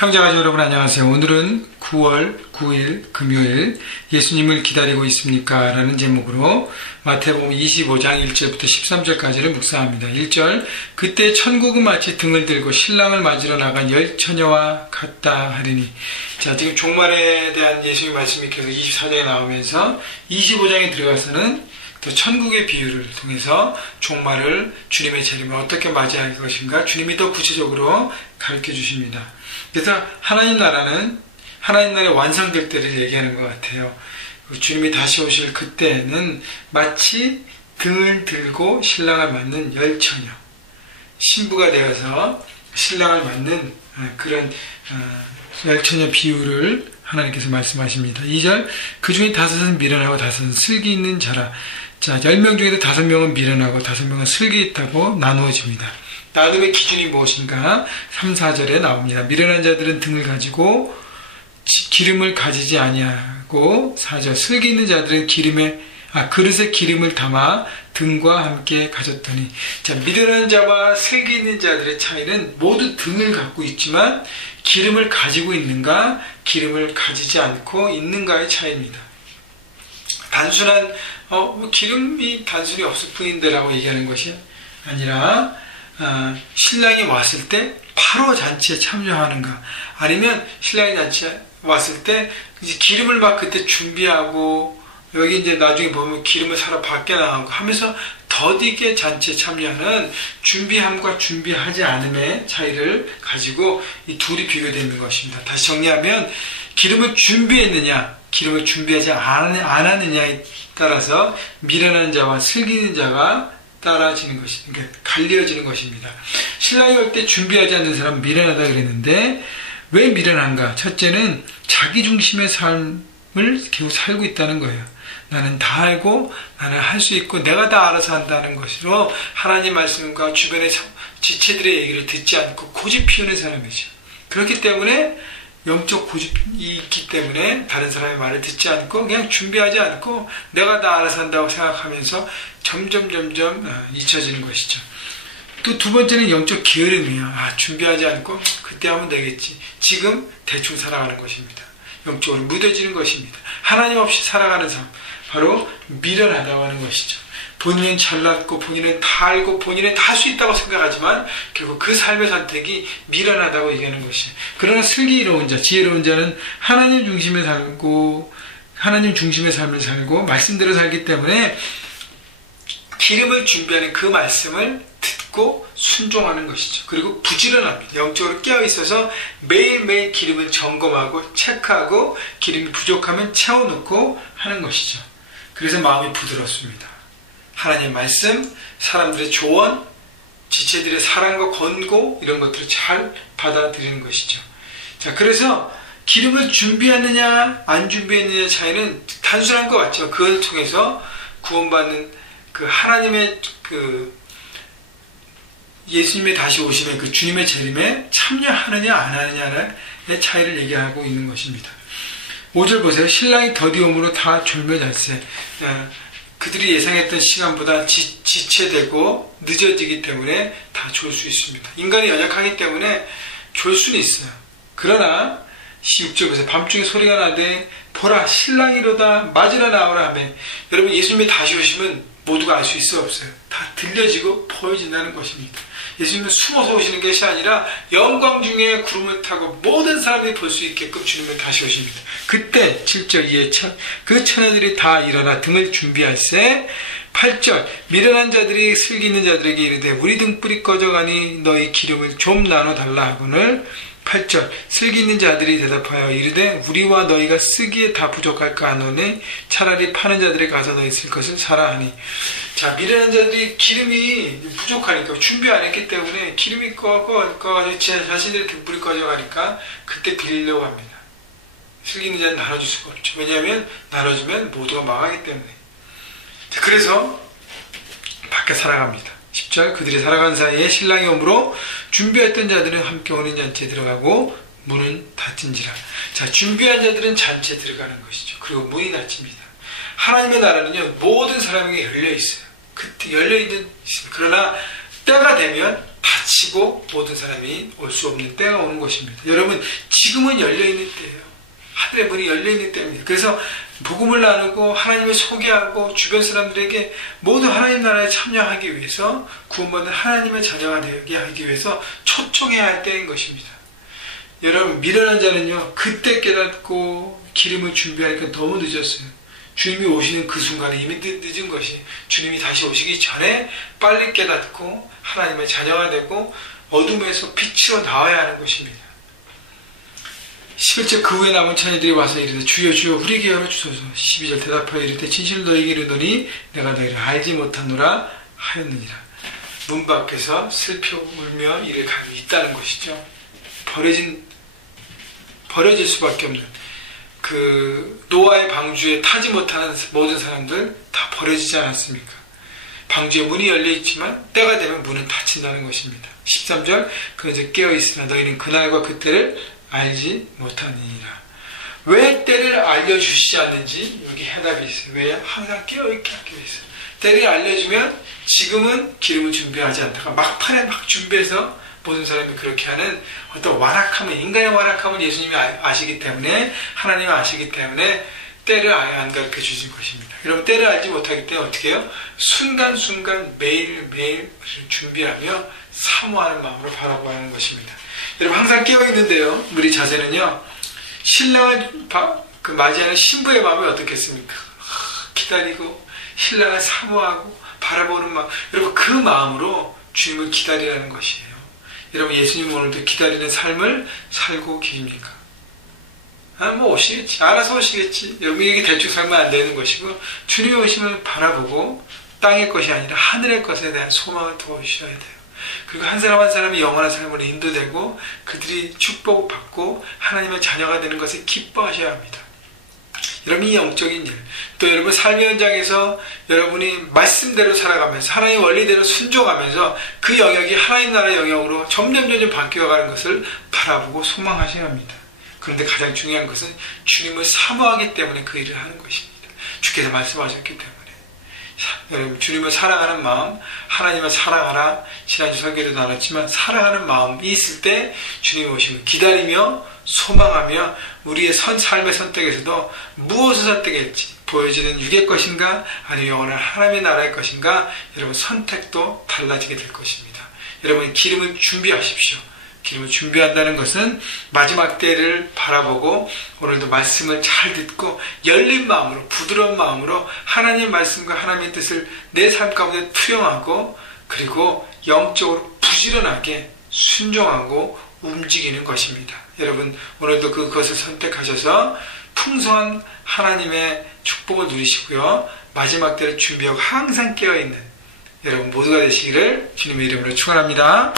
형제가족 여러분 안녕하세요. 오늘은 9월 9일 금요일 예수님을 기다리고 있습니까? 라는 제목으로 마태복음 25장 1절부터 13절까지를 묵상합니다. 1절 그때 천국은 마치 등을 들고 신랑을 맞으러 나간 열 처녀와 같다 하리니. 자, 지금 종말에 대한 예수님의 말씀이 계속 24장에 나오면서 25장에 들어가서는 또 천국의 비유를 통해서 종말을 주님의 재림을 어떻게 맞이할 것인가 주님이 더 구체적으로 가르쳐 주십니다. 그래서 하나님 나라는 하나님 나라의 완성될 때를 얘기하는 것 같아요. 주님이 다시 오실 그때는 마치 등을 들고 신랑을 맞는 열 처녀, 신부가 되어서 신랑을 맞는 그런 열 처녀 비유를 하나님께서 말씀하십니다. 2절 그 중에 5은 미련하고 5은 슬기 있는 자라. 자, 10명 중에도 5명은 미련하고 5명은 슬기 있다고 나누어집니다. 나눔의 기준이 무엇인가? 3, 4절에 나옵니다. 미련한 자들은 등을 가지고 기름을 가지지 아니하고 4절 슬기 있는 자들은 그릇에 기름을 담아 등과 함께 가졌더니. 자, 미련한 자와 슬기 있는 자들의 차이는 모두 등을 갖고 있지만 기름을 가지고 있는가 기름을 가지지 않고 있는가의 차이입니다. 단순한 기름이 단순히 없을 뿐인데 라고 얘기하는 것이 아니라 신랑이 왔을 때 바로 잔치에 참여하는가, 아니면 신랑이 잔치에 왔을 때 이제 기름을 막 그때 준비하고 여기 이제 나중에 보면 기름을 사러 밖에 나가고 하면서 더디게 잔치에 참여하는 준비함과 준비하지 않음의 차이를 가지고 이 둘이 비교되는 것입니다. 다시 정리하면 기름을 준비했느냐 기름을 준비하지 않았느냐에 따라서 미련한 자와 슬기 있는 자가 따라지는 것이, 그러니까 갈려지는 것입니다. 신랑이 올 때 준비하지 않는 사람은 미련하다 그랬는데 왜 미련한가? 첫째는 자기 중심의 삶을 계속 살고 있다는 거예요. 나는 다 알고 나는 할 수 있고 내가 다 알아서 한다는 것으로 하나님 말씀과 주변의 지체들의 얘기를 듣지 않고 고집 피우는 사람이죠. 그렇기 때문에 영적 고집이 있기 때문에 다른 사람의 말을 듣지 않고 그냥 준비하지 않고 내가 다 알아서 한다고 생각하면서 점점 잊혀지는 것이죠. 또 두 번째는 영적 게으름이에요. 준비하지 않고 그때 하면 되겠지. 지금 대충 살아가는 것입니다. 영적으로 무뎌지는 것입니다. 하나님 없이 살아가는 삶, 바로 미련하다고 하는 것이죠. 본인은 잘났고 본인은 다 알고 본인은 다 할 수 있다고 생각하지만 결국 그 삶의 선택이 미련하다고 얘기하는 것이에요. 그러나 슬기로운 자, 지혜로운 자는 하나님 중심에 살고 하나님 중심의 삶을 살고 말씀대로 살기 때문에 기름을 준비하는 그 말씀을 듣고 순종하는 것이죠. 그리고 부지런합니다. 영적으로 깨어있어서 매일매일 기름을 점검하고 체크하고 기름이 부족하면 채워놓고 하는 것이죠. 그래서 마음이 부드럽습니다. 하나님의 말씀, 사람들의 조언, 지체들의 사랑과 권고 이런 것들을 잘 받아들이는 것이죠. 자, 그래서 기름을 준비했느냐 안 준비했느냐 차이는 단순한 것 같죠. 그것을 통해서 구원받는 그 하나님의 예수님의 다시 오심의 그 주님의 재림에 참여하느냐 안 하느냐의 차이를 얘기하고 있는 것입니다. 5절 보세요. 신랑이 더디옴으로 다 졸며잘세. 그들이 예상했던 시간보다 지체되고 늦어지기 때문에 다 졸 수 있습니다. 인간이 연약하기 때문에 졸 수는 있어요. 그러나 16절 보세요. 밤중에 소리가 나되 보라 신랑이로다 맞으러 나오라 하며. 여러분 예수님이 다시 오시면 모두가 알 수 있어 없어요? 다 들려지고 보여진다는 것입니다. 예수님은 숨어서 오시는 것이 아니라 영광 중에 구름을 타고 모든 사람들이 볼 수 있게끔 주님은 다시 오십니다. 그때 7절 이에 그 처녀들이 다 일어나 등을 준비할세. 8절 미련한 자들이 슬기 있는 자들에게 이르되 우리 등불이 꺼져가니 너희 기름을 좀 나눠달라 하거늘. 8절 슬기 있는 자들이 대답하여 이르되 우리와 너희가 쓰기에 다 부족할까 하노니 차라리 파는 자들에 가서 너희 쓸 것을 사라 하니. 자, 미련한 자들이 기름이 부족하니까 준비 안 했기 때문에 기름이 꺼가지고 자신들의 등불이 꺼져가니까 그때 빌리려고 합니다. 슬기 있는 자는 나눠줄 수가 없죠. 왜냐하면 나눠주면 모두가 망하기 때문에. 자, 그래서 밖에 살아갑니다. 10절 그들이 살아간 사이에 신랑이 오므로 준비했던 자들은 함께 오는 잔치에 들어가고 문은 닫힌지라. 자, 준비한 자들은 잔치에 들어가는 것이죠. 그리고 문이 닫힙니다. 하나님의 나라는요 모든 사람에게 열려있어요. 그때 열려있는, 그러나 때가 되면 닫히고 모든 사람이 올 수 없는 때가 오는 것입니다. 여러분, 지금은 열려있는 때예요. 하늘의 문이 열려있는 때입니다. 그래서 복음을 나누고 하나님을 소개하고 주변 사람들에게 모두 하나님 나라에 참여하기 위해서, 구원받은 하나님의 자녀가 되게 하기 위해서 초청해야 할 때인 것입니다. 여러분, 미련한 자는요, 그때 깨닫고 기름을 준비하니까 너무 늦었어요. 주님이 오시는 그 순간에 이미 늦은 것이, 주님이 다시 오시기 전에 빨리 깨닫고 하나님의 자녀가 되고 어둠에서 빛으로 나와야 하는 것입니다. 11절 그 후에 남은 처녀들이 와서 이르되 주여 주여 우리에게 열어주소서. 12절 대답하여 이르되 진실로 너희에게 이르노니 내가 너희를 알지 못하노라 하였느니라. 문 밖에서 슬피 울며 이를 가고 있다는 것이죠. 버려질 수밖에 없는, 그 노아의 방주에 타지 못하는 모든 사람들 다 버려지지 않았습니까? 방주에 문이 열려있지만 때가 되면 문은 닫힌다는 것입니다. 13절 그래서 깨어있으나 너희는 그날과 그때를 알지 못하니라. 왜 때를 알려주시지 않는지 여기 해답이 있어요. 왜? 항상 깨어있게 하기 위해서. 때를 알려주면 지금은 기름을 준비하지 않다가 막판에 막 준비해서 모든 사람이 그렇게 하는 어떤 완악함을, 인간의 완악함을 예수님이 아시기 때문에, 하나님이 아시기 때문에 때를 아예 안 가르쳐 주신 것입니다. 여러분, 때를 알지 못하기 때문에 어떻게 해요? 순간순간 매일매일 준비하며 사모하는 마음으로 바라보아야 하는 것입니다. 여러분, 항상 깨어있는데요, 우리 자세는요, 신랑을 맞이하는 신부의 마음이 어떻겠습니까? 기다리고 신랑을 사모하고 바라보는 마음, 여러분, 그 마음으로 주님을 기다리라는 것이에요. 여러분, 예수님 오늘도 기다리는 삶을 살고 계십니까? 뭐 오시겠지, 알아서 오시겠지. 여러분에게 대충 살면 안 되는 것이고, 주님이 오시면 바라보고 땅의 것이 아니라 하늘의 것에 대한 소망을 두어주셔야 돼요. 그리고 한 사람 한 사람이 영원한 삶으로 인도되고 그들이 축복을 받고 하나님의 자녀가 되는 것을 기뻐하셔야 합니다. 여러분, 이 영적인 일, 또 여러분 삶의 현장에서 여러분이 말씀대로 살아가면서 하나님의 원리대로 순종하면서 그 영역이 하나님 나라의 영역으로 점점 바뀌어가는 것을 바라보고 소망하셔야 합니다. 그런데 가장 중요한 것은 주님을 사모하기 때문에 그 일을 하는 것입니다. 주께서 말씀하셨기 때문에. 여러분, 주님을 사랑하는 마음, 하나님을 사랑하라, 지난주 설교에도 나눴지만 사랑하는 마음이 있을 때 주님이 오시면 기다리며 소망하며 우리의 삶의 선택에서도 무엇을 선택할지, 보여지는 육의 것인가 아니면 영원한 하나님의 나라의 것인가, 여러분 선택도 달라지게 될 것입니다. 여러분, 기름을 준비하십시오. 기름을 준비한다는 것은 마지막 때를 바라보고 오늘도 말씀을 잘 듣고 열린 마음으로, 부드러운 마음으로 하나님의 말씀과 하나님의 뜻을 내 삶 가운데 투영하고, 그리고 영적으로 부지런하게 순종하고 움직이는 것입니다. 여러분, 오늘도 그것을 선택하셔서 풍성한 하나님의 축복을 누리시고요, 마지막 때를 준비하고 항상 깨어있는 여러분 모두가 되시기를 주님의 이름으로 축원합니다.